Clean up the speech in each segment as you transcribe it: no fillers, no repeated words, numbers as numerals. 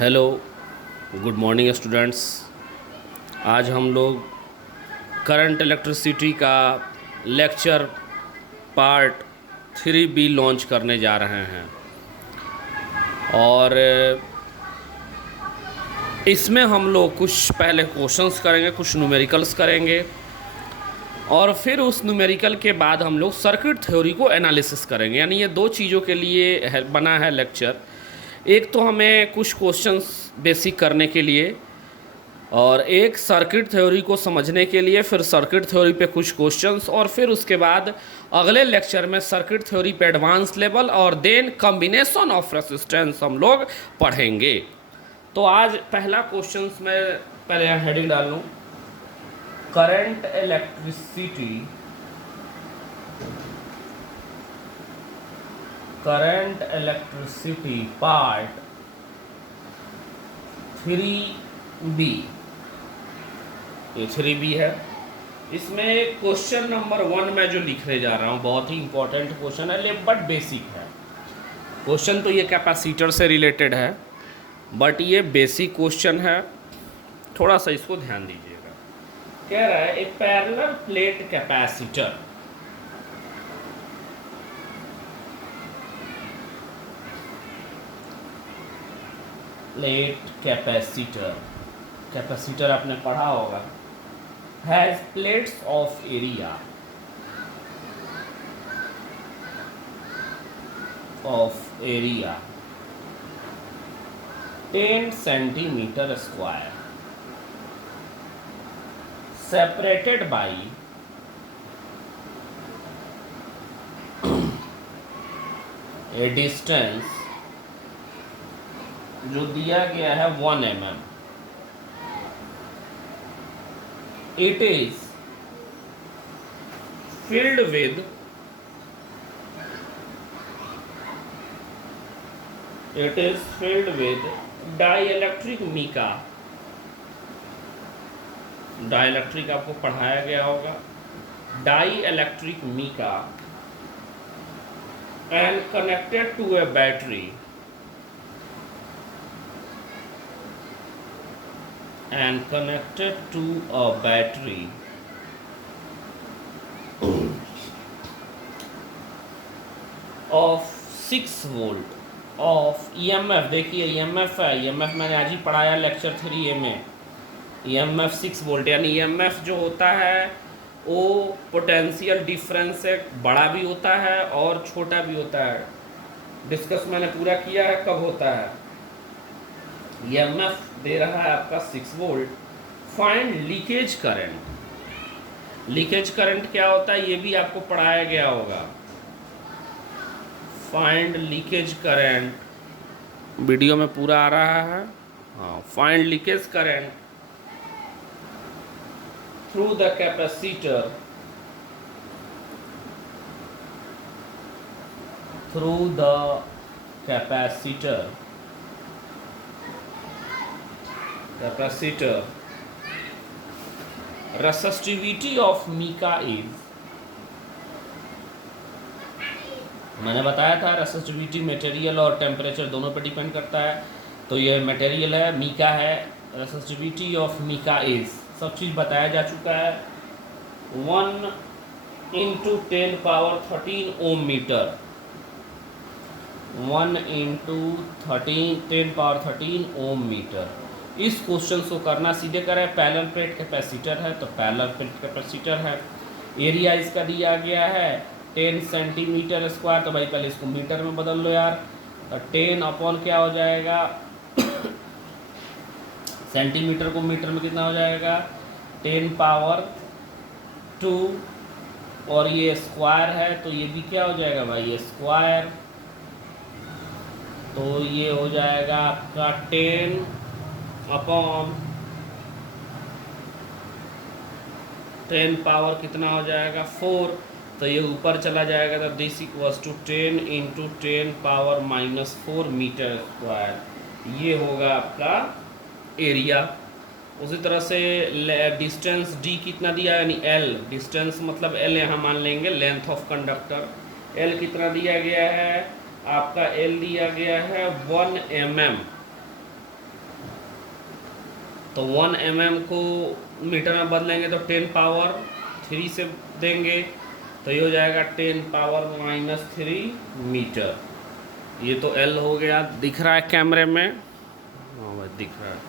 Hello, good morning students. आज हम लोग करंट इलेक्ट्रिसिटी का लेक्चर पार्ट 3B लॉन्च करने जा रहे हैं और इसमें हम लोग कुछ पहले क्वेश्चंस करेंगे, कुछ न्यूमेरिकल्स करेंगे और फिर उस न्यूमेरिकल के बाद हम लोग सर्किट थ्योरी को एनालिसिस करेंगे। यानी ये दो चीज़ों के लिए बना है लेक्चर। एक तो हमें कुछ क्वेश्चंस बेसिक करने के लिए और एक सर्किट थ्योरी को समझने के लिए, फिर सर्किट थ्योरी पे कुछ क्वेश्चंस और फिर उसके बाद अगले लेक्चर में सर्किट थ्योरी पे एडवांस लेवल और देन कॉम्बिनेशन ऑफ रेसिस्टेंस हम लोग पढ़ेंगे। तो आज पहला क्वेश्चंस में पहले यहाँ हेडिंग डाल लूँ, करंट इलेक्ट्रिसिटी पार्ट 3B। ये 3B है। इसमें क्वेश्चन नंबर 1 में जो लिखने जा रहा हूँ बहुत ही इंपॉर्टेंट क्वेश्चन है, बट बेसिक है क्वेश्चन। तो ये कैपेसिटर से रिलेटेड है बट ये बेसिक क्वेश्चन है, थोड़ा सा इसको ध्यान दीजिएगा। कह रहा है ए पैरेलल प्लेट कैपेसिटर कैपेसिटर आपने पढ़ा होगा, has plates of area 10 centimetre square separated by a distance जो दिया गया है 1 mm। It is filled with dielectric mica। Dielectric आपको पढ़ाया गया होगा। Dielectric mica and connected to a battery of 6 volt of EMF। देखिए EMF है, EMF मैंने आज ही पढ़ाया लेक्चर 3A में। EMF 6 वोल्ट, यानी EMF जो होता है वो पोटेंशियल डिफरेंस से बड़ा भी होता है और छोटा भी होता है। डिस्कस मैंने पूरा किया है कब होता है। EMF दे रहा है आपका 6 volt. Find leakage current. Leakage current क्या होता है ये भी आपको पढ़ाया गया होगा। फाइंड लीकेज करंट वीडियो में पूरा आ रहा है। हाँ, find leakage current through the capacitor resistivity of mica is, मैंने बताया था रेसिस्टिविटी मटेरियल और टेम्परेचर दोनों पे डिपेंड करता है। तो ये मटेरियल है, मिका है। रेसिस्टिविटी ऑफ मिका इज, सब चीज़ बताया जा चुका है। 1 × 10⁻13 ओम मीटर, 1 × 10⁻13 ओम मीटर। इस क्वेश्चन को करना सीधे करें। पैरेलल प्लेट कैपेसिटर है तो पैरेलल प्लेट कैपेसिटर है। एरिया इसका दिया गया है 10 सेंटीमीटर स्क्वायर। तो भाई पहले इसको मीटर में बदल लो यार। तो 10 अपॉन क्या हो जाएगा सेंटीमीटर को मीटर में कितना हो जाएगा 10⁻2 और ये स्क्वायर है तो ये भी क्या हो जाएगा भाई, ये स्क्वायर। तो ये हो जाएगा आपका 10 अपॉन 10 पावर कितना हो जाएगा 4। तो ये ऊपर चला जाएगा तो this equals to 10 × 10⁻⁻4 metre square. ये होगा आपका एरिया। उसी तरह से डिस्टेंस D कितना दिया, यानी L। डिस्टेंस मतलब L यहाँ मान लेंगे लेंथ ऑफ कंडक्टर। एल कितना दिया गया है आपका, एल दिया गया है 1 mm। तो 1 mm को मीटर में बदलेंगे तो 10 पावर 3 से देंगे, तो ये हो जाएगा 10 पावर -3 मीटर। ये तो एल हो गया, दिख रहा है कैमरे में, हाँ भाई दिख रहा है।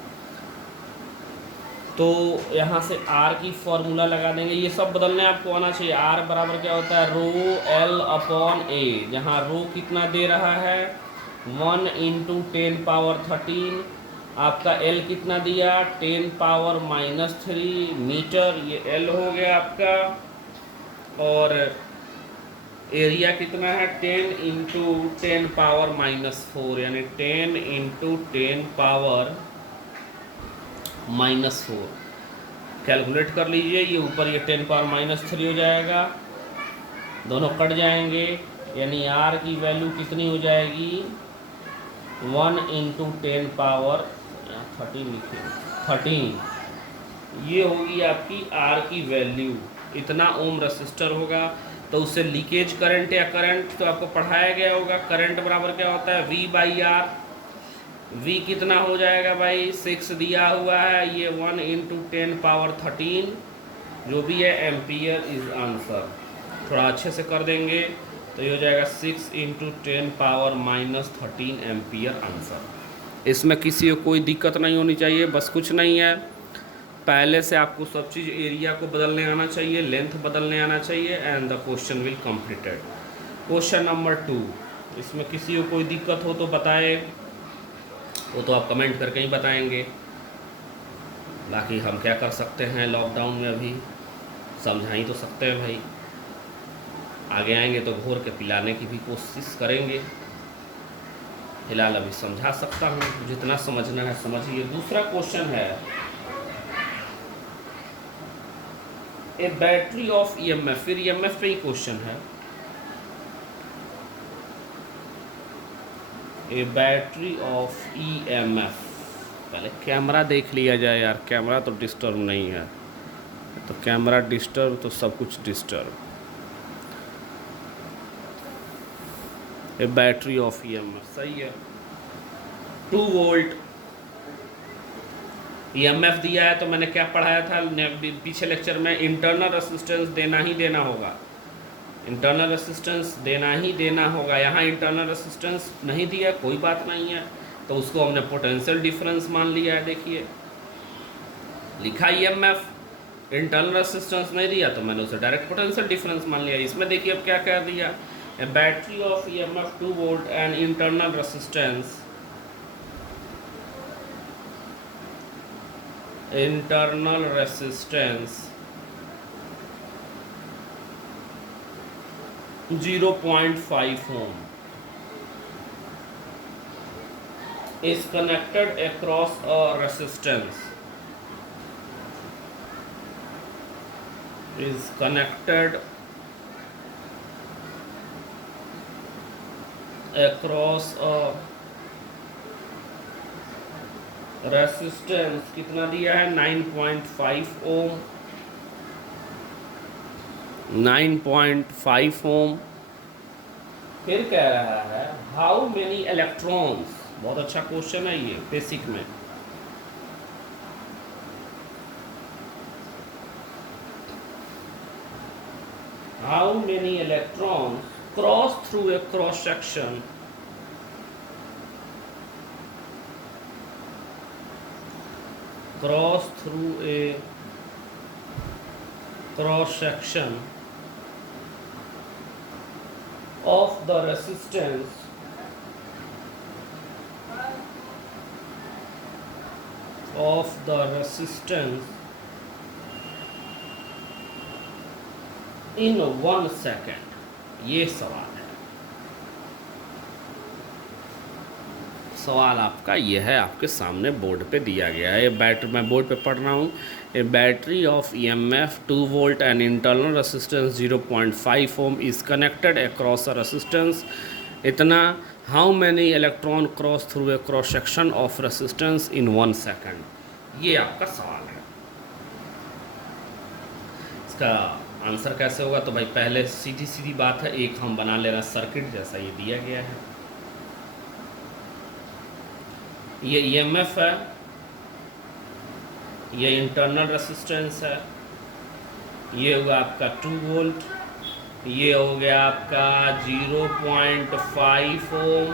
तो यहाँ से आर की फॉर्मूला लगा देंगे, ये सब बदलने आपको आना चाहिए। आर बराबर क्या होता है, रो एल अपॉन ए, जहाँ रो कितना दे रहा है 1 × 10 पावर 13, आपका एल कितना दिया 10 पावर -3 मीटर, ये एल हो गया आपका। और एरिया कितना है 10 × 10 पावर -4, यानी 10 × 10 पावर -4 कैलकुलेट कर लीजिए। ये ऊपर ये 10 पावर -3 हो जाएगा, दोनों कट जाएंगे, यानी आर की वैल्यू कितनी हो जाएगी 1 × 10 पावर 13 लिखिए 13, ये होगी आपकी आर की वैल्यू। इतना ओम रेसिस्टर होगा, तो उससे लीकेज करंट या करंट तो आपको पढ़ाया गया होगा। करंट बराबर क्या होता है V/R। V कितना हो जाएगा भाई 6 दिया हुआ है, ये 1 × 10 पावर 13 जो भी है एम्पियर इज आंसर। थोड़ा अच्छे से कर देंगे तो ये हो जाएगा 6 × 10 पावर -13 एम्पियर आंसर। इसमें किसी को कोई दिक्कत नहीं होनी चाहिए, बस कुछ नहीं है, पहले से आपको सब चीज़ एरिया को बदलने आना चाहिए, लेंथ बदलने आना चाहिए, and the question will completed. Question number 2, इसमें किसी को कोई दिक्कत हो तो बताए, वो तो आप कमेंट करके ही बताएंगे, बाकी हम क्या कर सकते हैं, लॉकडाउन में अभी समझा ही तो सकते हैं भाई। आगे आएंगे तो घोर के पिलाने की भी कोशिश करेंगे, फिलहाल अभी समझा सकता हूँ, जितना समझना है समझिए। दूसरा क्वेश्चन है, ए बैटरी ऑफ EMF, फिर EMF पे ही क्वेश्चन है। ए बैटरी ऑफ EMF, पहले कैमरा देख लिया जाए यार, कैमरा तो डिस्टर्ब नहीं है, तो कैमरा डिस्टर्ब तो सब कुछ disturb. A battery of EMF सही है, 2 वोल्ट EMF दिया है, तो मैंने क्या पढ़ाया था पीछे लेक्चर में, इंटरनल रेसिस्टेंस देना ही देना होगा, इंटरनल रेसिस्टेंस देना ही देना होगा। यहाँ इंटरनल रेसिस्टेंस नहीं दिया, कोई बात नहीं है, तो उसको हमने पोटेंशियल डिफरेंस मान लिया है। देखिए लिखा EMF, इंटरनल रेसिस्टेंस नहीं दिया तो मैंने उसे डायरेक्ट पोटेंशियल डिफरेंस मान लिया। इसमें देखिए अब क्या कह दिया, a battery of EMF 2 volt and internal resistance, internal resistance 0.5 ohm is connected across a resistance, is connected across a resistance, कितना दिया है 9.5 ओम, 9.5 ओम। फिर कह रहा है हाउ मेनी इलेक्ट्रॉन्स, बहुत अच्छा क्वेश्चन है ये बेसिक में, how many electrons cross through a cross section, cross through a cross section of the resistance in 1 second, ये सवाल है। सवाल आपका ये है, आपके सामने बोर्ड पे दिया गया है। मैं बोर्ड पे पढ़ रहा हूँ, a battery of EMF 2 volt and internal resistance 0.5 ohm is connected across a resistance, इतना how many electron cross through a cross section of resistance in 1 second, ये आपका सवाल है। इसका आंसर कैसे होगा? तो भाई पहले सीधी सीधी बात है, एक हम बना ले रहे हैं सर्किट जैसा ये दिया गया है। ये ईएमएफ है, ये इंटरनल रेसिस्टेंस है, ये होगा आपका 2 वोल्ट, ये हो गया आपका 0.5 ओम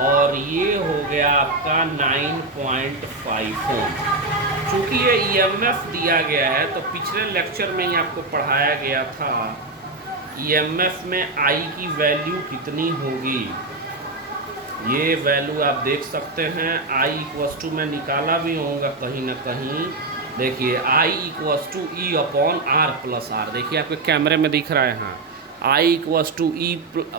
और ये हो गया आपका 9.5 ओम। चूँकि ये ईएमएफ दिया गया है तो पिछले लेक्चर में ही आपको पढ़ाया गया था ईएमएफ में आई की वैल्यू कितनी होगी। ये वैल्यू आप देख सकते हैं, आई इक्वस टू मैं निकाला भी होगा कहीं ना कहीं। देखिए I equals to E upon R plus R, देखिए आपके कैमरे में दिख रहा है, हाँ I equals to E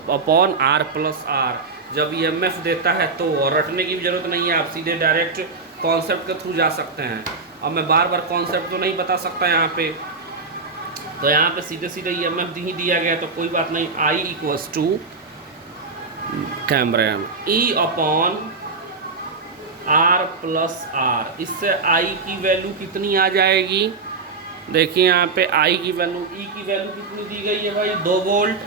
upon R plus R. जब ईएमएफ देता है तो रटने की भी जरूरत नहीं है, आप सीधे डायरेक्ट कॉन्सेप्ट के थ्रू जा सकते हैं। अब मैं बार बार कॉन्सेप्ट तो नहीं बता सकता यहाँ पे, तो यहाँ पे सीधे सीधे ईएमएफ ही दिया गया है तो कोई बात नहीं। आई इक्वस टू कैमरे में E upon R plus R, इससे आई की वैल्यू कितनी आ जाएगी? देखिए यहाँ पे आई की वैल्यू, ई की वैल्यू कितनी दी गई है भाई 2 वोल्ट,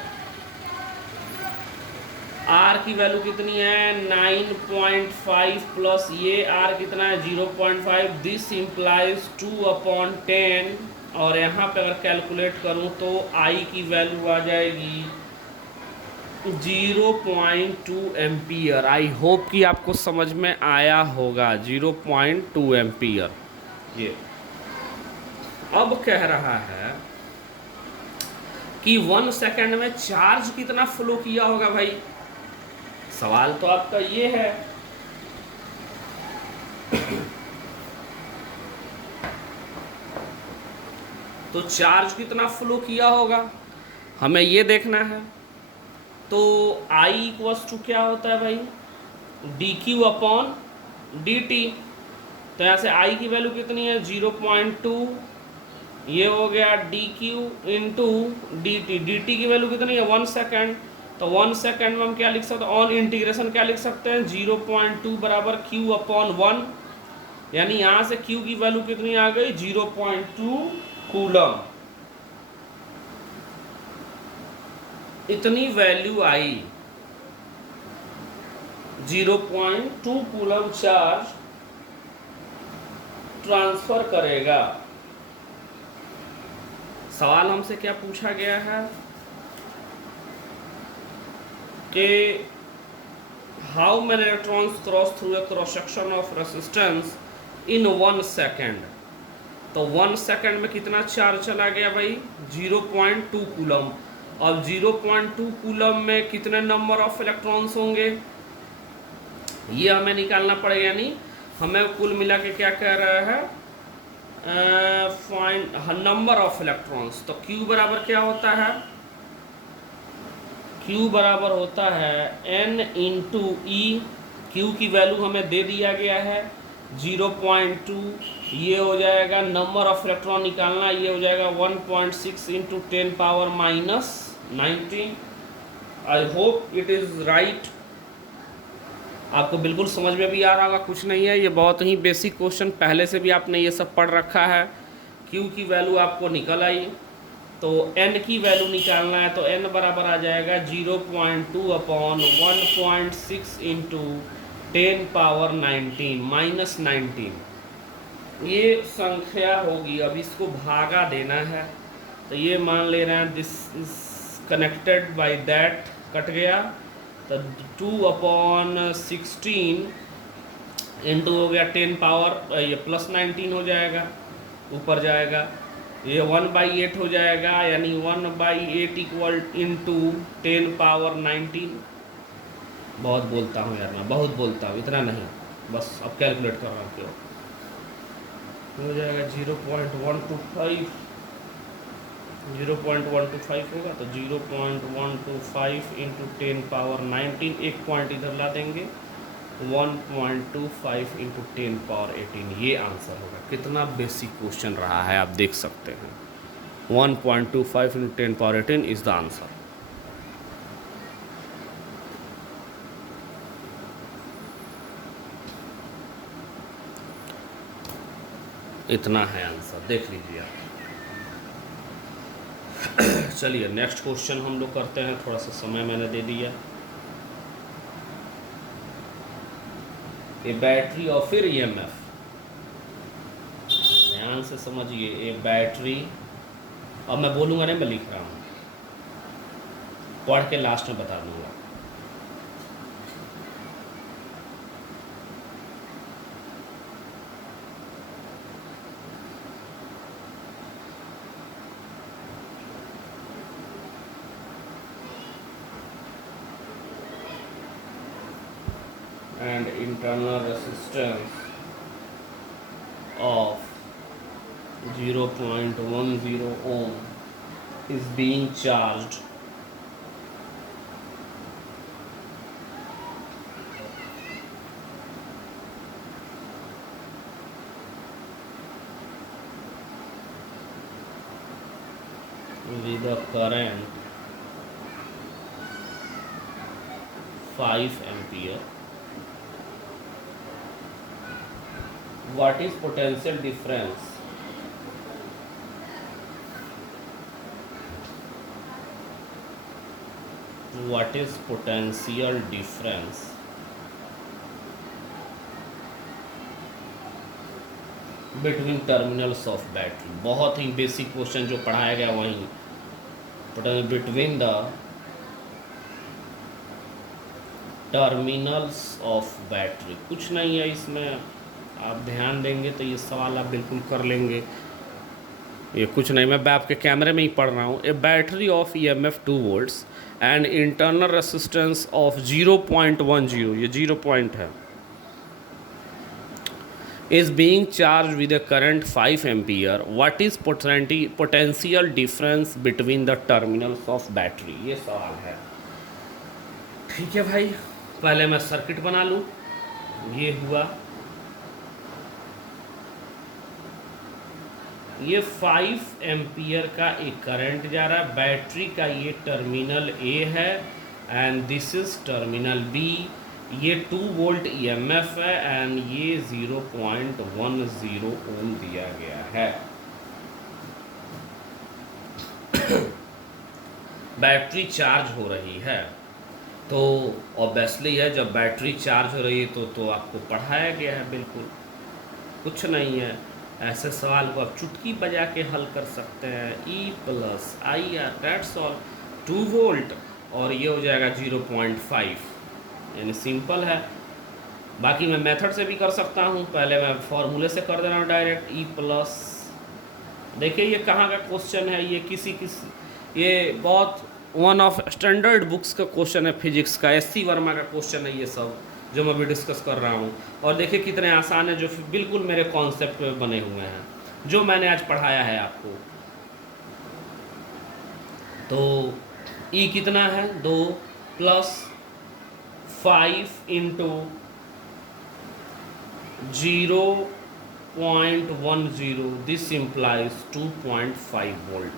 आर की वैल्यू कितनी है 9.5 प्लस ये आर कितना है 0.5, दिस इम्प्लाइज 2/10। और यहाँ पे अगर कैलकुलेट करूँ तो आई की वैल्यू आ जाएगी 0.2 एम्पियर। आई होप कि आपको समझ में आया होगा, 0.2 एम्पियर। ये अब कह रहा है कि 1 सेकेंड में चार्ज कितना फ्लो किया होगा भाई। सवाल तो आपका ये है। तो चार्ज कितना फ्लो किया होगा हमें ये देखना है। तो I इक्वस टू क्या होता है भाई D Q upon D T. तो यहाँ से I की वैल्यू कितनी है 0.2, ये हो गया D Q into D T. D T की वैल्यू कितनी है 1 सेकेंड। तो 1 सेकेंड में हम क्या लिख सकते हैं, ऑन इंटीग्रेशन क्या लिख सकते हैं 0.2 बराबर क्यू अपॉन 1, यानी यहाँ से क्यू की वैल्यू कितनी आ गई 0.2 कूलम। इतनी वैल्यू आई, 0.2 कूलम चार्ज ट्रांसफर करेगा। सवाल हमसे क्या पूछा गया है कि how many electrons cross through a cross section of resistance in 1 second. तो 1 सेकेंड में कितना चार्ज चला गया भाई 0.2 कूलम। अब 0.2 कूलम में कितने नंबर ऑफ इलेक्ट्रॉन्स होंगे ये हमें निकालना पड़ेगा, यानी हमें कुल मिला के क्या कह रहा है फाइंड नंबर ऑफ इलेक्ट्रॉन्स। तो Q बराबर क्या होता है, Q बराबर होता है N इंटू ई। Q की वैल्यू हमें दे दिया गया है 0.2, ये हो जाएगा नंबर ऑफ इलेक्ट्रॉन निकालना, ये हो जाएगा 1.6 into 10 power minus 19। I hope it is right. आपको बिल्कुल समझ में भी आ रहा होगा, कुछ नहीं है, ये बहुत ही बेसिक क्वेश्चन, पहले से भी आपने ये सब पढ़ रखा है। Q की वैल्यू आपको निकल आई, तो N की वैल्यू निकालना है, तो N बराबर आ जाएगा 0.2 अपॉन 1.6 इंटू 10 पावर 19 माइनस 19। ये संख्या होगी, अब इसको भागा देना है, तो ये मान ले रहे हैं this is connected by that, cut गया, तो 2/16 इंटू हो गया 10 पावर, ये प्लस 19 हो जाएगा, ऊपर जाएगा, ये 1/8 हो जाएगा, यानी 1/8 इक्वल इंटू 10 पावर 19। बहुत बोलता हूँ यार, मैं बहुत बोलता हूँ, इतना नहीं, बस अब कैलकुलेट कर रहा हूँ क्यों। हो जाएगा 0.125, 0.125 होगा, तो 0.125 इंटू 10 पावर 19, एक पॉइंट इधर ला देंगे, 1.25 इंटू 10 पावर 18, ये आंसर होगा। कितना बेसिक क्वेश्चन रहा है आप देख सकते हैं। 1.25 into 10 power 18 is the answer. इतना है आंसर, देख लीजिए आप। चलिए नेक्स्ट क्वेश्चन हम लोग करते हैं, थोड़ा सा समय मैंने दे दिया। ए बैटरी और फिर ईएमएफ, ध्यान से समझिए। ए बैटरी, और मैं बोलूँगा नहीं, मैं लिख रहा हूँ, पढ़ के लास्ट में बता दूंगा। And internal resistance of 0.10 ohm is being charged with a current 5 ampere. What is potential difference what is potential difference between terminals of battery? बहुत ही बेसिक क्वेश्चन जो पढ़ाया गया वहीं, between the terminals of battery. कुछ नहीं है इसमें, आप ध्यान देंगे तो ये सवाल आप बिल्कुल कर लेंगे। ये कुछ नहीं, मैं आपके कैमरे में ही पढ़ रहा हूँ। A battery of EMF 2 volts and internal resistance of 0.10, ये 0 पॉइंट है, is being charged with a current 5 ampere. What is potential difference between the terminals of battery? ये सवाल है। ठीक है भाई, पहले मैं सर्किट बना लूँ। ये हुआ, ये 5 एम्पियर का एक करंट जा रहा है, बैटरी का ये टर्मिनल ए है and this is terminal B. ये 2 वोल्ट ईएमएफ है एंड ये 0.10 ओम दिया गया है। बैटरी चार्ज हो रही है, तो ऑब्वियसली है जब बैटरी चार्ज हो रही है तो आपको पढ़ाया गया है, बिल्कुल कुछ नहीं है। ऐसे सवाल को आप चुटकी बजा के हल कर सकते हैं। E plus I R, that's all. 2 volt और ये हो जाएगा 0.5, यानी सिंपल है। बाकी मैं मेथड से भी कर सकता हूँ, पहले मैं फॉर्मूले से कर दे रहा हूँ डायरेक्ट। E प्लस, देखिए ये कहाँ का क्वेश्चन है, ये ये बहुत वन ऑफ स्टैंडर्ड बुक्स का क्वेश्चन है फिजिक्स का, SC वर्मा का क्वेश्चन है ये सब जो मैं भी डिस्कस कर रहा हूँ। और देखिए कितने आसान है, जो बिल्कुल मेरे कॉन्सेप्ट पे बने हुए हैं, जो मैंने आज पढ़ाया है आपको। तो E कितना है, 2 plus 5 into 0.10, this implies 2.5 volt.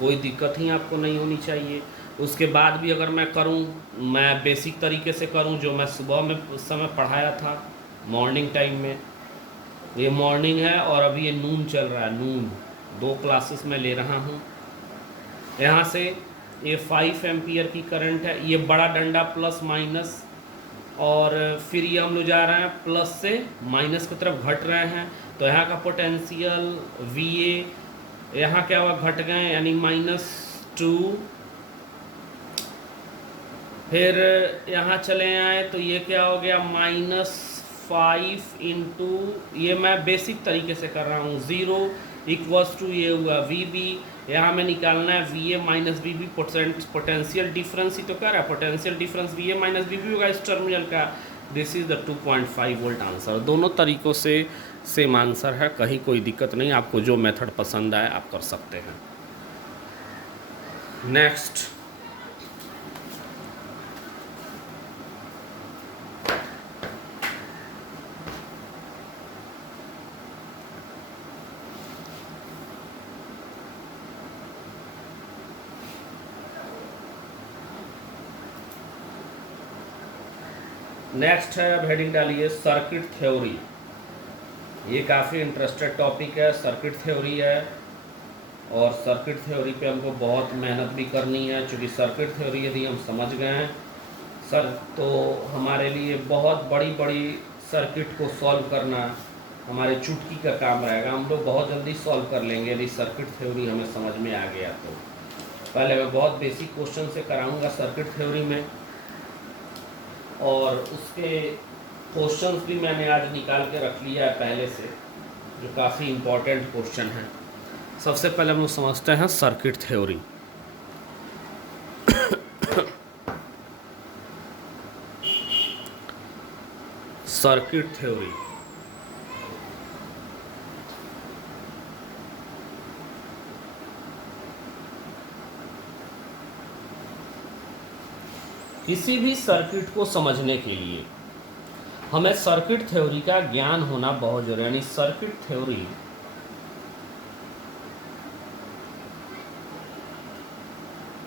कोई दिक्कत ही आपको नहीं होनी चाहिए। उसके बाद भी अगर मैं करूं, मैं बेसिक तरीके से करूं जो मैं सुबह में उस समय पढ़ाया था मॉर्निंग टाइम में। ये मॉर्निंग है और अभी ये नून चल रहा है, नून 2 क्लासेस में ले रहा हूं। यहाँ से ये 5 एम्पियर की करंट है, ये बड़ा डंडा प्लस माइनस, और फिर ये हम लोग जा रहे हैं प्लस से माइनस की तरफ घट रहे हैं। तो यहाँ का पोटेंशियल VA यहाँ क्या हुआ, घट गए, यानी -2। फिर यहाँ चले आए तो ये क्या हो गया, -5 इंटू, ये मैं बेसिक तरीके से कर रहा हूँ, 0 इक्वल्स टू ये हुआ VB। यहाँ में निकालना है VA minus VB, potential difference ही तो कर रहा है, potential difference VA minus VB होगा इस टर्मिनल का। This is the 2.5 volt answer. दोनों तरीक़ों से सेम आंसर है, कहीं कोई दिक्कत नहीं। आपको जो मेथड पसंद आए आप कर सकते हैं। नेक्स्ट, नेक्स्ट है, अब हेडिंग डालिए सर्किट थ्योरी। ये काफ़ी इंटरेस्टेड टॉपिक है, सर्किट थ्योरी है। और सर्किट थ्योरी पे हमको बहुत मेहनत भी करनी है, क्योंकि सर्किट थ्योरी यदि हम समझ गए हैं सर तो हमारे लिए बहुत बड़ी बड़ी सर्किट को सॉल्व करना हमारे चुटकी का काम रहेगा। हम लोग बहुत जल्दी सॉल्व कर लेंगे यदि सर्किट थ्योरी हमें समझ में आ गया तो। पहले मैं बहुत बेसिक क्वेश्चन से कराऊंगा सर्किट थ्योरी में, और उसके क्वेश्चंस भी मैंने आज निकाल के रख लिया है पहले से, जो काफ़ी इम्पोर्टेंट क्वेश्चन है। सबसे पहले हम लोग समझते हैं सर्किट थ्योरी। सर्किट थ्योरी किसी भी सर्किट को समझने के लिए हमें सर्किट थ्योरी का ज्ञान होना बहुत जरूरी है। यानी circuit theory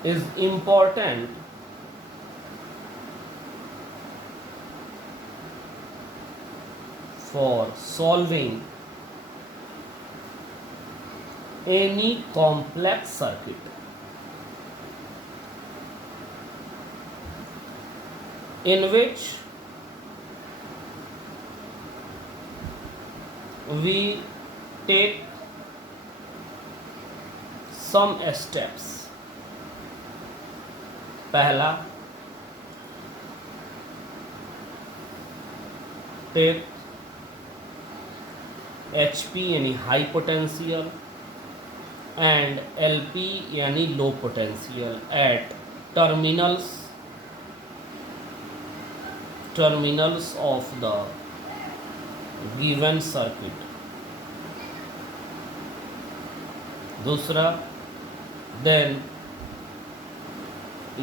is important for solving any complex circuit in which we take some steps। पहला, take HP यानी हाई पोटेंशियल and LP यानी low potential at terminals of the given circuit। दूसरा, then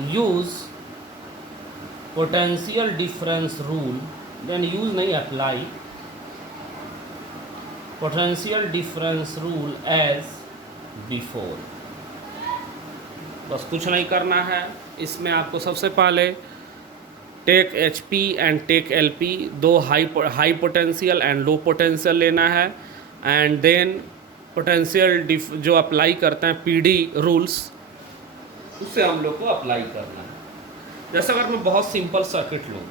use potential difference rule, then use नहीं apply potential difference rule as before। बस कुछ नहीं करना है इसमें। आपको सबसे पहले take HP and take LP, दो high potential and low potential लेना है, एंड देन पोटेंशियल जो अप्लाई करते हैं PD रूल्स, उससे हम लोग को अप्लाई करना है। जैसे अगर मैं बहुत सिंपल सर्किट लूँ,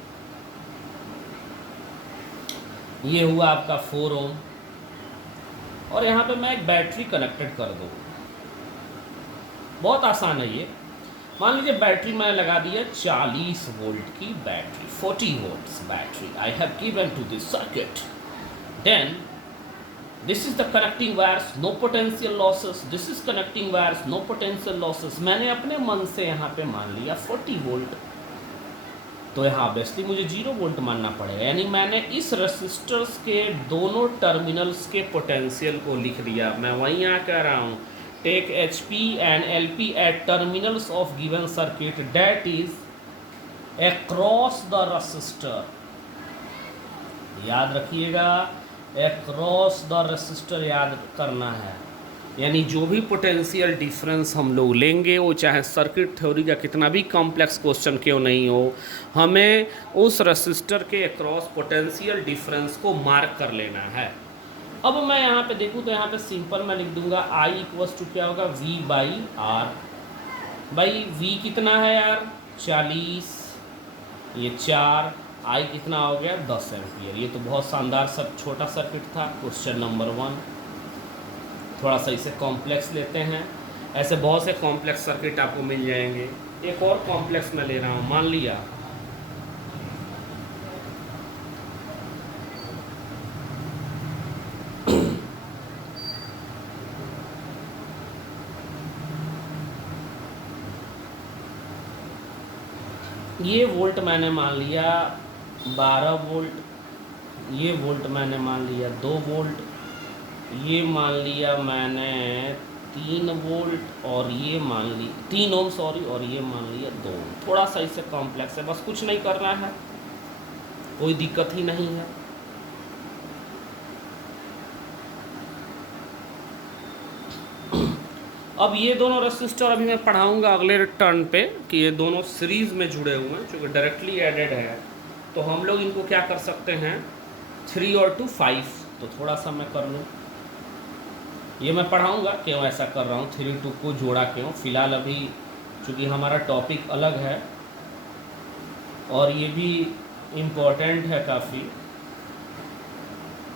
ये हुआ आपका 4 ओम और यहाँ पे मैं एक बैटरी कनेक्टेड कर दूँ। बहुत आसान है ये। मान लीजिए बैटरी मैंने लगा दिया 40 वोल्ट की battery, 40 volts battery I have given to this circuit. Then this is the connecting wires, no potential losses, this is connecting wires, no potential losses. मैंने अपने मन से यहाँ पे मान लिया 40 वोल्ट, तो यहाँ ऑब्वियसली मुझे 0 वोल्ट मानना पड़ेगा। यानी मैंने इस रेसिस्टर्स के दोनों टर्मिनल्स के पोटेंशियल को लिख दिया। मैं वहीं यहाँ कह रहा हूँ take HP and LP at terminals of given circuit that is across the resistor। याद रखिएगा across the resistor याद करना है। यानी जो भी पोटेंशियल डिफरेंस हम लोग लेंगे, वो चाहे सर्किट थ्योरी का कितना भी कॉम्प्लेक्स क्वेश्चन क्यों नहीं हो, हमें उस रेसिस्टर के अक्रॉस पोटेंशियल डिफरेंस को मार्क कर लेना है। अब मैं यहाँ पे देखूँ तो यहाँ पे सिंपल मैं लिख दूंगा I इक्वल्स टू क्या होगा V बाई R। भाई V कितना है यार 40, ये 4, I कितना हो गया 10 एम्पियर। ये तो बहुत शानदार सब छोटा सर्किट था। Question number 1। थोड़ा सा इसे कॉम्प्लेक्स लेते हैं। ऐसे बहुत से कॉम्प्लेक्स सर्किट आपको मिल जाएंगे। एक और कॉम्प्लेक्स मैं ले रहा हूँ। मान लिया ये वोल्ट मैंने मान लिया 12 वोल्ट, ये वोल्ट मैंने मान लिया 2 वोल्ट, ये मान लिया मैंने 3 वोल्ट, और ये मान ली 3 ओम सॉरी, और ये मान लिया 2 ओम। थोड़ा सा इससे कॉम्प्लेक्स है, बस कुछ नहीं करना है, कोई दिक्कत ही नहीं है। अब ये दोनों रेसिस्टर अभी मैं पढ़ाऊंगा अगले टर्न पे कि ये दोनों सीरीज़ में जुड़े हुए हैं, चूँकि डायरेक्टली एडेड है, तो हम लोग इनको क्या कर सकते हैं 3 और 2 5। तो थोड़ा सा मैं कर लूँ ये मैं पढ़ाऊँगा क्यों ऐसा कर रहा हूँ, 3 2 को जोड़ा क्यों। फ़िलहाल अभी चूँकि हमारा टॉपिक अलग है और ये भी इम्पोर्टेंट है काफ़ी,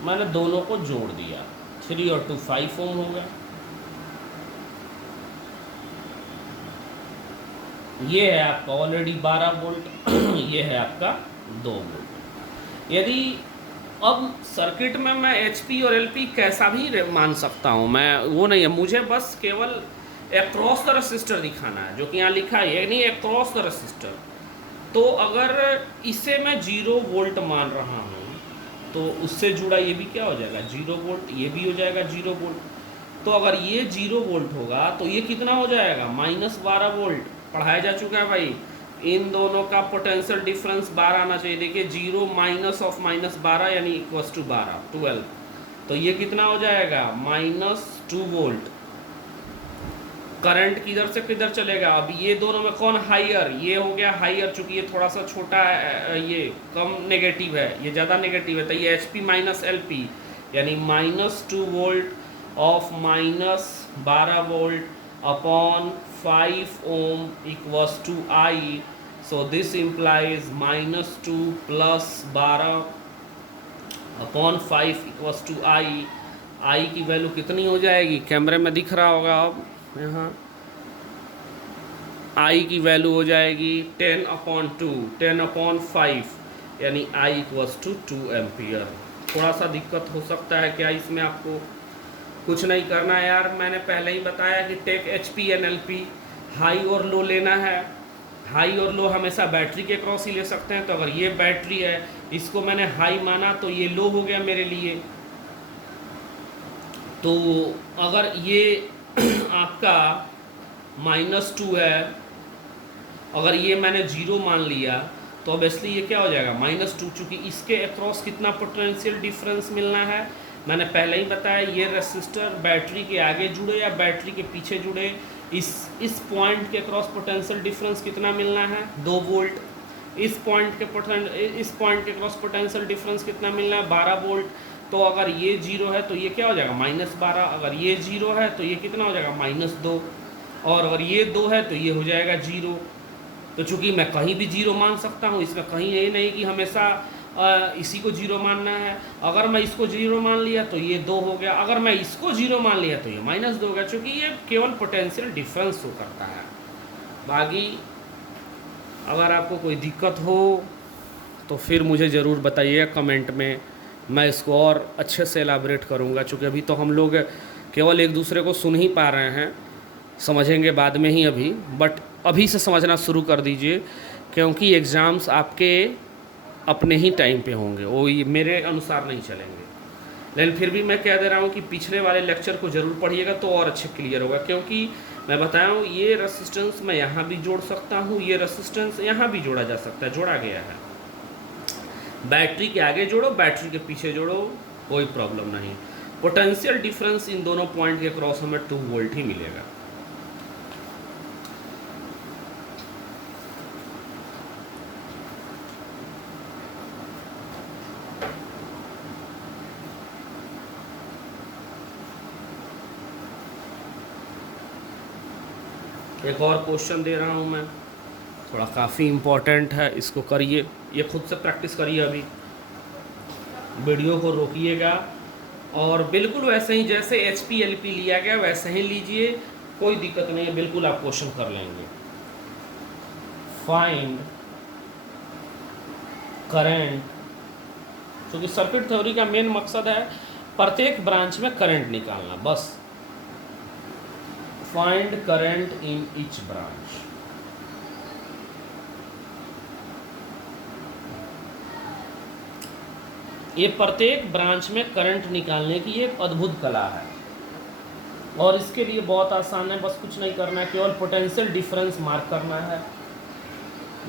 मैंने दोनों को जोड़ दिया। 3 और 2 5 ओम हो गया। ये है आपका ऑलरेडी 12 वोल्ट ये है आपका 2 वोल्ट। यदि अब सर्किट में मैं HP और LP कैसा भी मान सकता हूँ, मैं वो नहीं है, मुझे बस केवल अक्रॉस द रसिस्टर दिखाना है, जो कि यहाँ लिखा है ये नहीं, अक्रॉस द रसिस्टर। तो अगर इसे मैं 0 वोल्ट मान रहा हूँ तो उससे जुड़ा ये भी क्या हो जाएगा 0 वोल्ट, ये भी हो जाएगा 0 वोल्ट। तो अगर ये 0 वोल्ट होगा तो ये कितना हो जाएगा -12 वोल्ट। पढ़ाया जा चुका है भाई, इन दोनों का पोटेंशियल डिफरेंस 12 आना चाहिए। देखिए 0 माइनस ऑफ -12 यानी इक्वल्स टू 12 12। तो ये कितना हो जाएगा -2 वोल्ट। करंट किधर से किधर चलेगा, अब ये दोनों में कौन हाइयर, ये हो गया हाइयर, चूंकि ये थोड़ा सा छोटा है, ये कम नेगेटिव है, ये ज़्यादा नेगेटिव है, तो ये HP माइनस LP यानी -2 volt of -12 volt upon 5 ohm equals to I। So this implies -2 plus 12 upon 5 equals to I की वैल्यू कितनी हो जाएगी, कैमरे में दिख रहा होगा अब यहाँ, I की वैल्यू हो जाएगी 10/2 10/5 यानी I इक्वल्स टू 2 एम्पियर। थोड़ा सा दिक्कत हो सकता है क्या इसमें, आपको कुछ नहीं करना है यार, मैंने पहले ही बताया कि take HP and LP, high और लो लेना है। हाई और लो हमेशा बैटरी के क्रॉस ही ले सकते हैं। तो अगर ये बैटरी है, इसको मैंने हाई माना तो ये लो हो गया मेरे लिए। तो अगर ये आपका -2 है, अगर ये मैंने 0 मान लिया तो ऑब्वियसली ये क्या हो जाएगा -2, चूँकि इसके अक्रॉस कितना पोटेंशियल डिफरेंस मिलना है मैंने पहले ही बताया। ये रेसिस्टर बैटरी के आगे जुड़े या बैटरी के पीछे जुड़े, इस पॉइंट के अक्रॉस पोटेंशियल डिफरेंस कितना मिलना है 2 वोल्ट। इस पॉइंट के अक्रॉस पोटेंशियल डिफरेंस कितना मिलना है 12 वोल्ट। तो अगर ये 0 है तो ये क्या हो जाएगा -12, अगर ये 0 है तो ये कितना हो जाएगा -2, और अगर ये 2 है तो ये हो जाएगा 0। तो चूंकि मैं कहीं भी 0 मान सकता हूँ, इसमें कहीं यही नहीं कि हमेशा इसी को 0 मानना है। अगर मैं इसको 0 मान लिया तो ये 2 हो गया, अगर मैं इसको 0 मान लिया तो ये -2 हो गया, चूँकि ये केवल पोटेंशियल डिफरेंस शो करता है। बाकी अगर आपको कोई दिक्कत हो तो फिर मुझे ज़रूर बताइएगा कमेंट में, मैं इसको और अच्छे से एलाबरेट करूँगा। चूँकि अभी तो हम लोग केवल एक दूसरे को सुन ही पा रहे हैं, समझेंगे बाद में ही अभी, बट अभी से समझना शुरू कर दीजिए, क्योंकि एग्ज़ाम्स आपके अपने ही टाइम पे होंगे, वो मेरे अनुसार नहीं चलेंगे। लेकिन फिर भी मैं कह दे रहा हूँ कि पिछले वाले लेक्चर को ज़रूर पढ़िएगा तो और अच्छे क्लियर होगा, क्योंकि मैं बताया हूँ ये रेसिस्टेंस मैं यहाँ भी जोड़ सकता हूँ, ये रेसिस्टेंस यहाँ भी जोड़ा जा सकता है, जोड़ा गया है। बैटरी के आगे जोड़ो, बैटरी के पीछे जोड़ो, कोई प्रॉब्लम नहीं। पोटेंशियल डिफरेंस इन दोनों पॉइंट के क्रॉस हमें 2 वोल्ट ही मिलेगा। एक और क्वेश्चन दे रहा हूँ मैं, थोड़ा काफ़ी इम्पोर्टेंट है, इसको करिए, ये खुद से प्रैक्टिस करिए। अभी वीडियो को रोकिएगा और बिल्कुल वैसे ही जैसे HP LP लिया गया वैसे ही लीजिए, कोई दिक्कत नहीं है, बिल्कुल आप क्वेश्चन कर लेंगे। फाइंड करंट, क्योंकि सर्किट थ्योरी का मेन मकसद है प्रत्येक ब्रांच में करंट निकालना, बस। Find current in each branch. ये प्रत्येक ब्रांच में करंट निकालने की एक अद्भुत कला है, और इसके लिए बहुत आसान है, बस कुछ नहीं करना है, केवल पोटेंशियल डिफरेंस मार्क करना है।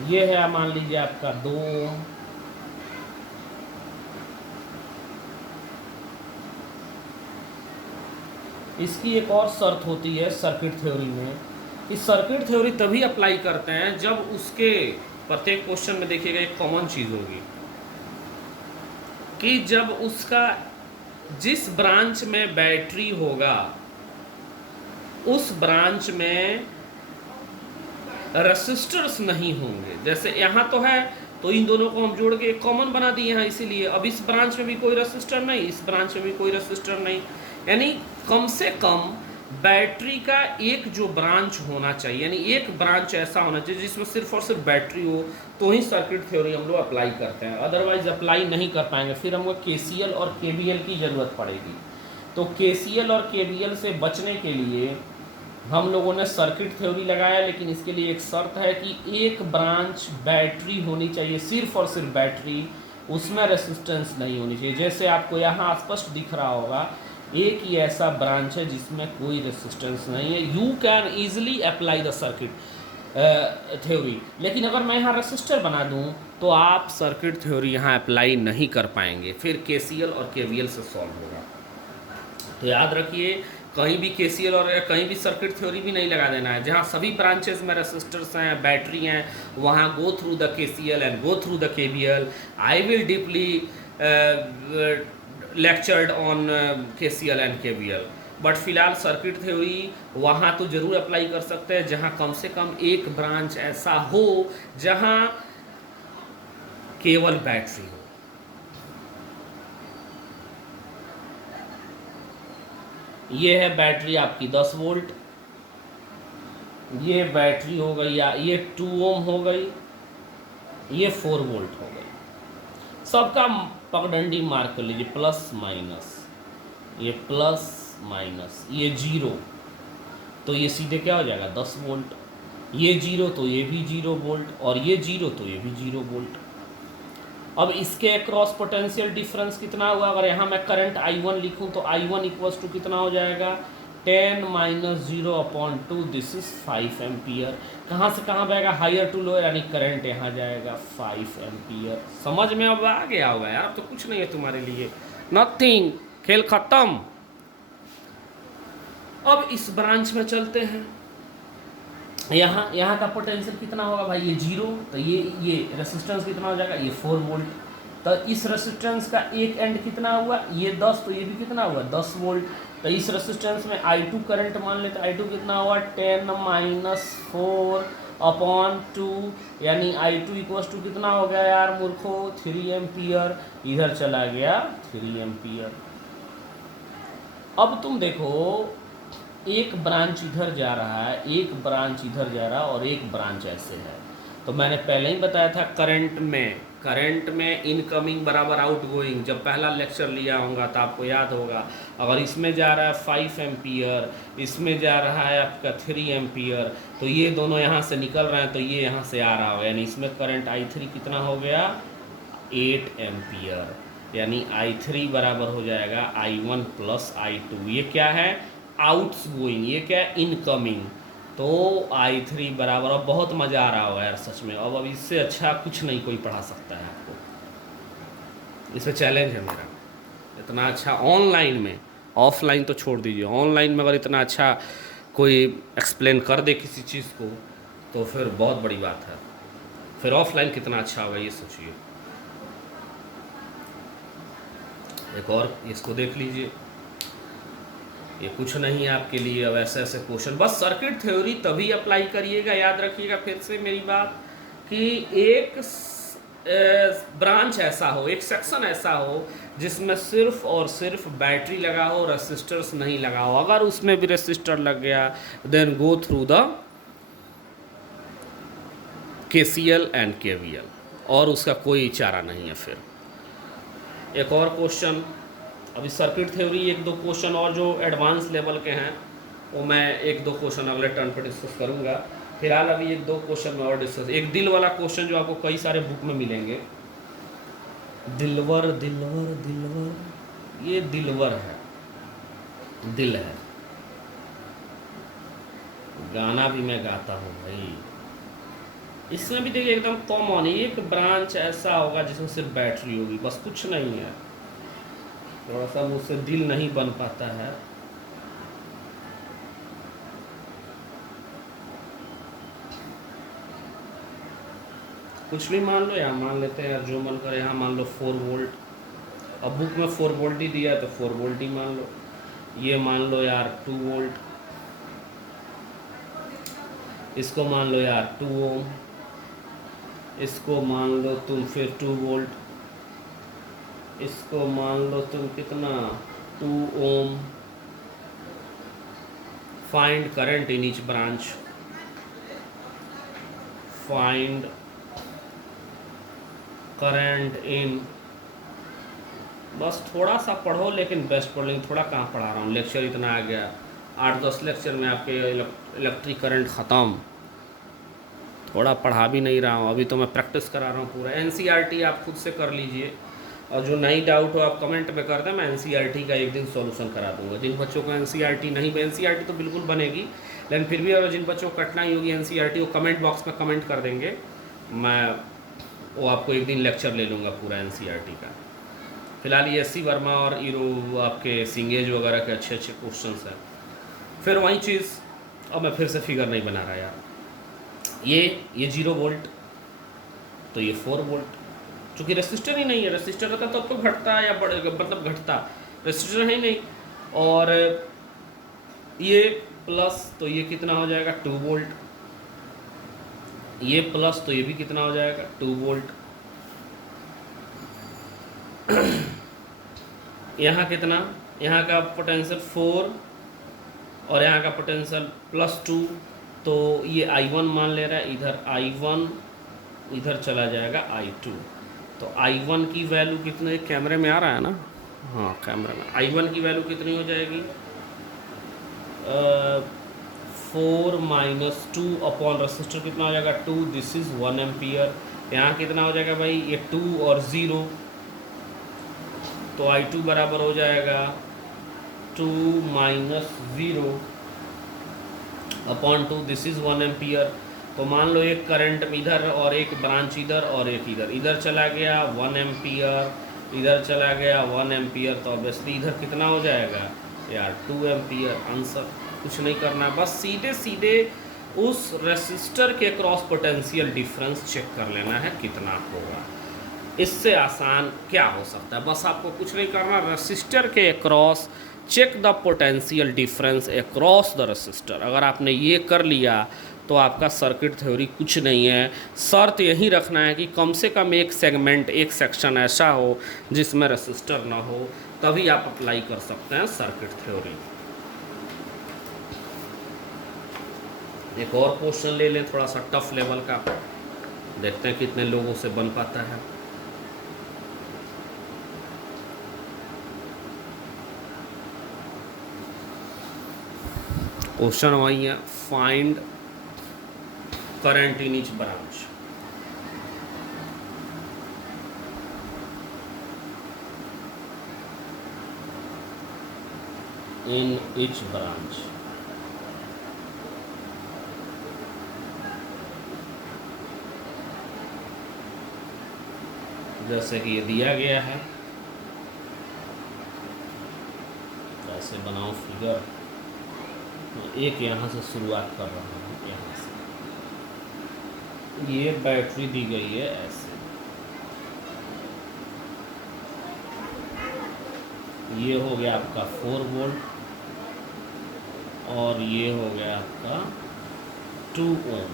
ये है मान लीजिए आपका 2 ओम, इसकी एक और शर्त होती है सर्किट थ्योरी में, कि सर्किट थ्योरी तभी अप्लाई करते हैं जब उसके प्रत्येक क्वेश्चन में देखिएगा एक कॉमन चीज़ होगी कि जब उसका जिस ब्रांच में बैटरी होगा उस ब्रांच में रेसिस्टर्स नहीं होंगे। जैसे यहाँ तो है, तो इन दोनों को हम जोड़ के एक कॉमन बना दिए यहाँ, इसीलिए अब इस ब्रांच में भी कोई रेसिस्टर नहीं, इस ब्रांच में भी कोई रेसिस्टर नहीं। यानी कम से कम बैटरी का एक जो ब्रांच होना चाहिए, यानी एक ब्रांच ऐसा होना चाहिए जिसमें सिर्फ और सिर्फ बैटरी हो, तो ही सर्किट थ्योरी हम लोग अप्लाई करते हैं, अदरवाइज अप्लाई नहीं कर पाएंगे। फिर हमको केसीएल और केवीएल की ज़रूरत पड़ेगी। तो केसीएल और केवीएल से बचने के लिए हम लोगों ने सर्किट थ्योरी लगाया, लेकिन इसके लिए एक शर्त है कि एक ब्रांच बैटरी होनी चाहिए, सिर्फ और सिर्फ बैटरी, उसमें रेसिस्टेंस नहीं होनी चाहिए। जैसे आपको यहाँ स्पष्ट दिख रहा होगा, एक ही ऐसा ब्रांच है जिसमें कोई रेसिस्टेंस नहीं है। You can easily apply the circuit theory, लेकिन अगर मैं यहाँ रेसिस्टर बना दूँ तो आप सर्किट थ्योरी यहाँ अप्लाई नहीं कर पाएंगे, फिर केसीएल और केवीएल से सॉल्व होगा। तो याद रखिए, कहीं भी केसीएल और कहीं भी सर्किट थ्योरी भी नहीं लगा देना है। जहाँ सभी ब्रांचेस में रेसिस्टर्स हैं, बैटरी हैं, वहाँ go through the KCL and go through the KVL. I will deeply lectured on KCL and KVL, but फिलहाल सर्किट थ्योरी वहाँ तो ज़रूर अप्लाई कर सकते हैं जहाँ कम से कम एक ब्रांच ऐसा हो जहाँ केवल बैटरी हो। ये है बैटरी आपकी 10 वोल्ट, ये बैटरी हो गई, या ये 2 ओम हो गई, ये 4 वोल्ट हो गई। सबका पगडंडी मार्क कर लीजिए, प्लस माइनस, ये प्लस माइनस, ये 0, तो ये सीधे क्या हो जाएगा 10 वोल्ट, ये 0 तो ये भी 0 वोल्ट, और ये 0 तो ये भी 0 वोल्ट। अब इसके अक्रॉस पोटेंशियल डिफरेंस कितना हुआ? अगर यहाँ मैं करंट I1 लिखूँ तो I1 इक्वल्स टू कितना हो जाएगा 10 - 0/2, दिस इज 5 एम्पियर। कहाँ से कहाँ बहेगा? हायर टू लोअर, यानी करंट यहाँ जाएगा 5 एम्पियर। समझ में अब आ गया होगा यार, अब तो कुछ नहीं है तुम्हारे लिए, नथिंग, खेल खत्म। अब इस ब्रांच में चलते हैं। यहाँ का पोटेंशियल कितना होगा भाई? ये 0, तो ये रेसिस्टेंस कितना हो जाएगा? ये 4 वोल्ट। तो इस रेसिस्टेंस का एक एंड कितना हुआ? ये 10, तो ये भी कितना हुआ 10 वोल्ट। तो इस रेसिस्टेंस में I2 करंट मान लेते, I2 कितना हुआ 10 - 4/2, यानी I2 इक्वल्स टू कितना हो गया यार मूर्खो 3 एम्पियर। इधर चला गया 3 एम्पियर। अब तुम देखो, एक ब्रांच इधर जा रहा है, एक ब्रांच इधर जा रहा है, और एक ब्रांच ऐसे है। तो मैंने पहले ही बताया था करंट में इनकमिंग बराबर आउटगोइंग, जब पहला लेक्चर लिया होगा तो आपको याद होगा। अगर इसमें जा रहा है 5 एम्पियर, इसमें जा रहा है आपका 3 एम्पियर, तो ये दोनों यहाँ से निकल रहे हैं, तो ये यहाँ से आ रहा होगा, यानी इसमें करंट I3 कितना हो गया 8 एम्पियर, यानी I3 बराबर हो जाएगा I1 + I2। ये क्या है? आउट्स गोइंग, ये क्या है? इनकमिंग। तो I3 बराबर, अब बहुत मज़ा आ रहा होगा यार सच में। अब इससे अच्छा कुछ नहीं कोई पढ़ा सकता है आपको, इस पर चैलेंज है मेरा। इतना अच्छा ऑनलाइन में, ऑफलाइन तो छोड़ दीजिए, ऑनलाइन में अगर इतना अच्छा कोई एक्सप्लेन कर दे किसी चीज़ को तो फिर बहुत बड़ी बात है। फिर ऑफलाइन कितना अच्छा होगा ये सोचिए। एक और इसको देख लीजिए, ये कुछ नहीं है आपके लिए। अब ऐसे ऐसे क्वेश्चन, बस सर्किट थ्योरी तभी अप्लाई करिएगा, याद रखिएगा फिर से मेरी बात, कि एक ब्रांच ऐसा हो, एक सेक्शन ऐसा हो जिसमें सिर्फ और सिर्फ बैटरी लगा हो, रेसिस्टर्स नहीं लगा हो। अगर उसमें भी रेसिस्टर लग गया then go through the KCL and KVL, और उसका कोई चारा नहीं है। फिर एक और क्वेश्चन, अभी सर्किट थ्योरी 1-2 क्वेश्चन और जो एडवांस लेवल के हैं वो मैं 1-2 क्वेश्चन अगले टर्न पर डिस्कस करूँगा। फिलहाल अभी 1-2 क्वेश्चन में और डिस्कस, एक दिल वाला क्वेश्चन जो आपको कई सारे बुक में मिलेंगे, दिलवर दिलवर दिलवर, ये दिलवर है, दिल है, गाना भी मैं गाता हूँ भाई। इसमें भी देखिए एकदम कॉमन, एक ब्रांच ऐसा होगा जिसमें सिर्फ बैटरी होगी, बस कुछ नहीं है। थोड़ा सा मुझसे दिल नहीं बन पाता है। कुछ भी मान लो, यहाँ मान लेते हैं यार, जो मन करे। यहाँ मान लो 4 वोल्ट, अब बुक में 4 वोल्ट ही दिया है तो 4 वोल्ट ही मान लो। ये मान लो यार 2 वोल्ट, इसको मान लो यार 2 ओम, इसको मान लो तुम फिर 2 वोल्ट, इसको मान लो तुम कितना 2 ohm. Find current in each branch, find current in, बस थोड़ा सा पढ़ो लेकिन बेस्ट पढ़ लेंगे। थोड़ा कहाँ पढ़ा रहा हूँ, लेक्चर इतना आ गया, 8-10 लेक्चर में आपके इलेक्ट्रिक करंट ख़त्म। थोड़ा पढ़ा भी नहीं रहा हूँ, अभी तो मैं प्रैक्टिस करा रहा हूँ पूरा। एनसीईआरटी आप खुद से कर लीजिए, और जो नई डाउट हो आप कमेंट में कर दें, मैं एनसीईआरटी का एक दिन सॉल्यूशन करा दूंगा। जिन बच्चों को एनसीईआरटी नहीं, एनसीईआरटी तो बिल्कुल बनेगी, लेकिन फिर भी अगर जिन बच्चों को कठिनाई होगी एनसीईआरटी, वो कमेंट बॉक्स में कमेंट कर देंगे, मैं वो आपको एक दिन लेक्चर ले लूँगा पूरा एनसीईआरटी का। फिलहाल ये एस.सी. वर्मा और ईरो आपके सिंगेज वगैरह के अच्छे अच्छे क्वेश्चंस हैं। फिर वही चीज़, अब मैं फिर से फिगर नहीं बना रहा यार, ये 0 वोल्ट, तो ये 4 वोल्ट, चूँकि रेसिस्टर ही नहीं है। रेसिस्टर रहता तो घटता या बड़े मतलब घटता, रेसिस्टर है ही नहीं। और ये प्लस, तो ये कितना हो जाएगा 2 वोल्ट, ये प्लस तो ये भी कितना हो जाएगा 2 वोल्ट। यहाँ कितना, यहाँ का पोटेंशियल 4 और यहाँ का पोटेंशियल +2, तो ये I1 मान ले रहा है, इधर I1 इधर चला जाएगा I2। तो I1 की वैल्यू कितने, कैमरे में आ रहा है ना, हाँ कैमरे में, I1 की वैल्यू कितनी हो जाएगी 4 - 2 अपॉन रेसिस्टर कितना हो जाएगा 2, दिस इज़ 1 एम्पियर। यहाँ कितना हो जाएगा भाई, ये 2 और 0, तो I2 बराबर हो जाएगा 2 - 0 अपॉन 2, दिस इज़ 1 एम्पियर। तो मान लो एक करंट इधर और एक ब्रांच इधर और एक इधर, इधर चला गया 1 एम्पियर, इधर चला गया 1 एम्पियर, तो ऑब्वियसली इधर कितना हो जाएगा यार 2 एम्पियर। आंसर कुछ नहीं करना, बस सीधे सीधे उस रेसिस्टर के क्रॉस पोटेंशियल डिफरेंस चेक कर लेना है कितना होगा। इससे आसान क्या हो सकता है, बस आपको कुछ नहीं करना, रेसिस्टर के across check the potential difference across the resistor. अगर आपने ये कर लिया तो आपका सर्किट थ्योरी कुछ नहीं है। शर्त यही रखना है कि कम से कम एक सेगमेंट, एक सेक्शन ऐसा हो जिसमें रेसिस्टर ना हो, तभी आप अप्लाई कर सकते हैं सर्किट थ्योरी। एक और क्वेश्चन ले लें थोड़ा सा टफ लेवल का, देखते हैं कितने लोगों से बन पाता है। क्वेश्चन वही है, find current in each branch. In each branch, जैसे कि ये दिया गया है, ऐसे बनाओ फिगर। एक यहाँ से शुरुआत कर रहा हूँ, यहाँ से ये बैटरी दी गई है ऐसे, ये हो गया आपका 4 वोल्ट और ये हो गया आपका 2 ओम।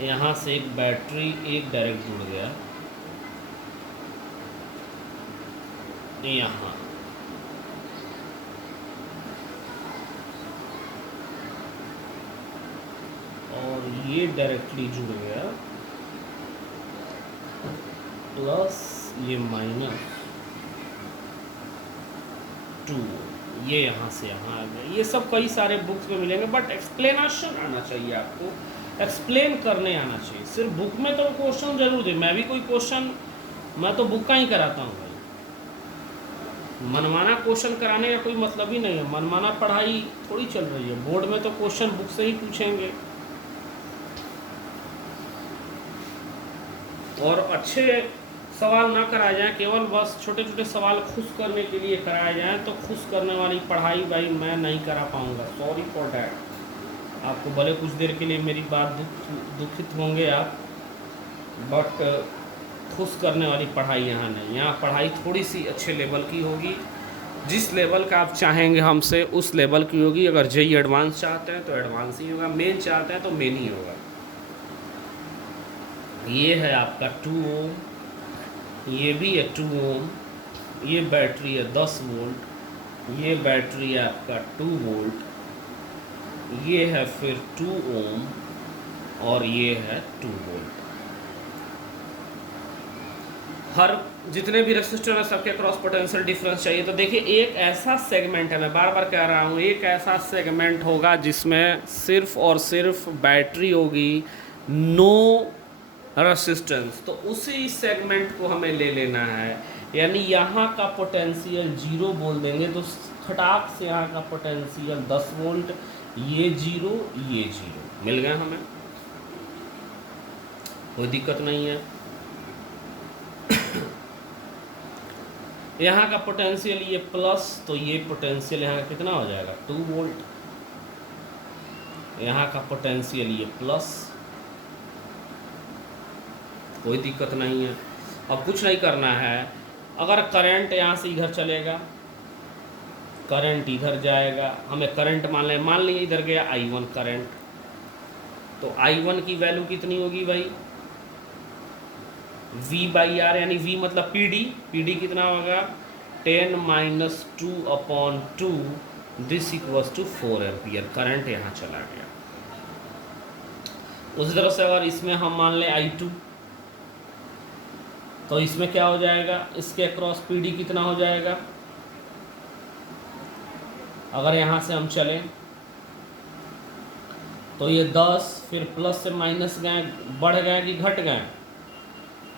यहाँ से एक बैटरी एक डायरेक्ट जुड़ गया यहाँ, और ये डायरेक्टली जुड़ गया प्लस ये -2, ये यहाँ से यहाँ आ गया। ये सब कई सारे बुक्स में मिलेंगे, बट एक्सप्लेनेशन आना चाहिए आपको, एक्सप्लेन करने आना चाहिए। सिर्फ बुक में तो क्वेश्चन जरूर दे, मैं भी कोई क्वेश्चन, मैं तो बुक का ही कराता हूँ भाई, मनमाना क्वेश्चन कराने का कोई मतलब ही नहीं है। मनमाना पढ़ाई थोड़ी चल रही है, बोर्ड में तो क्वेश्चन बुक से ही पूछेंगे, और अच्छे सवाल ना कराए जाएँ, केवल बस छोटे छोटे सवाल खुश करने के लिए कराए जाएँ, तो खुश करने वाली पढ़ाई भाई मैं नहीं करा पाऊँगा, सॉरी फॉर डैट। आपको भले कुछ देर के लिए मेरी बात दुखित होंगे आप, बट खुश करने वाली पढ़ाई यहाँ नहीं। यहाँ पढ़ाई थोड़ी सी अच्छे लेवल की होगी, जिस लेवल का आप चाहेंगे हमसे उस लेवल की होगी। अगर जेई एडवांस चाहते हैं तो एडवांस ही होगा, मेन चाहते हैं तो मेन ही होगा। ये है आपका 2 ओम, ये भी है 2 ओम, ये बैटरी है 10 वोल्ट, ये बैटरी है आपका 2 वोल्ट, ये है फिर 2 ओम और ये है 2 वोल्ट। हर जितने भी रेसिस्टर है सबके क्रॉस पोटेंशियल डिफरेंस चाहिए। तो देखिए एक ऐसा सेगमेंट है, मैं बार बार कह रहा हूँ, एक ऐसा सेगमेंट होगा जिसमें सिर्फ और सिर्फ बैटरी होगी, नो रेसिस्टेंस। तो उसी सेगमेंट को हमें ले लेना है, यानी यहाँ का पोटेंशियल 0 बोल देंगे तो खटाक से यहाँ का पोटेंशियल 10 वोल्ट, ये 0 ये 0 मिल गया हमें, कोई दिक्कत नहीं है। यहाँ का पोटेंशियल ये प्लस, तो ये पोटेंशियल यहाँ का कितना हो जाएगा 2 वोल्ट, यहाँ का पोटेंशियल ये प्लस, कोई दिक्कत नहीं है। अब कुछ नहीं करना है, अगर करंट यहाँ से इधर चलेगा, करंट इधर जाएगा, हमें करंट मान लेंगे इधर गया I1 करंट, तो I1 की वैल्यू कितनी होगी भाई V/R, यानी V मतलब PD कितना होगा 10 - 2/2, this equals to 4 ampere. Current यहाँ चला गया। उसी तरह से अगर इसमें हम मान लें I2, तो इसमें क्या हो जाएगा, इसके अक्रॉस PD कितना हो जाएगा, अगर यहाँ से हम चलें तो ये 10, फिर प्लस से माइनस गए, बढ़ गए कि घट गए,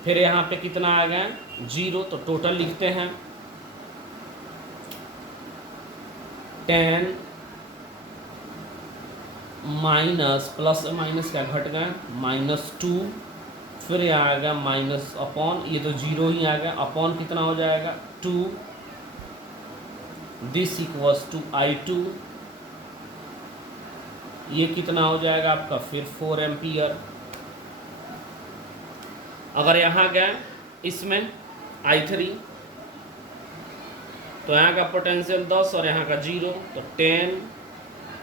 फिर यहाँ पे कितना आ गए 0, तो टोटल लिखते हैं 10 माइनस, प्लस से माइनस क्या घट गए -2, फिर यहाँ आ गया माइनस अपॉन, ये तो 0 ही आ गया, अपॉन कितना हो जाएगा 2, दिस इक्वल्स टू I2, ये कितना हो जाएगा आपका फिर 4 एम्पियर। अगर यहाँ गए इसमें I3, तो यहाँ का पोटेंशियल 10 और यहाँ का 0, तो 10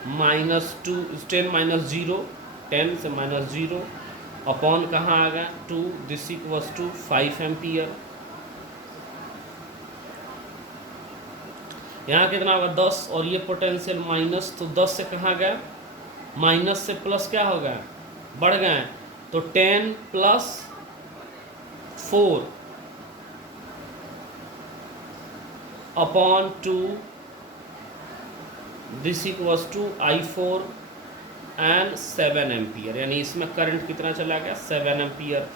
- 2, 10 - 0, 10 से -0 अपॉन कहाँ आ गया 2, दिस इक्वल्स टू 5 एम्पियर। यहाँ कितना होगा 10 और ये पोटेंशियल माइनस, तो 10 से कहाँ गया, माइनस से प्लस क्या हो गया, बढ़ गए, तो 10 + 4 upon 2, this equals to I4 and 7 ampere, यानी इसमें करंट कितना चला गया 7 एम्पियर।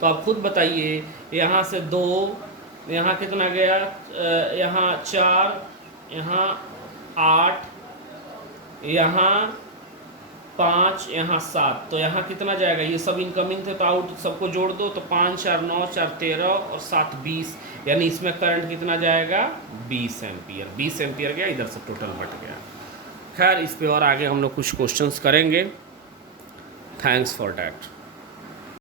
तो आप खुद बताइए, यहाँ से 2, यहाँ कितना गया, यहाँ 4, यहाँ 8, यहाँ 5, यहाँ 7, तो यहाँ कितना जाएगा, ये सब इनकमिंग थे तो आउट सबको जोड़ दो, तो 5 4 9 4 13 और 7 20, यानी इसमें करंट कितना जाएगा 20 एम्पियर। 20 एम्पियर गया, इधर से टोटल हट गया। खैर इस पे और आगे हम लोग कुछ क्वेश्चंस करेंगे। Thanks for that.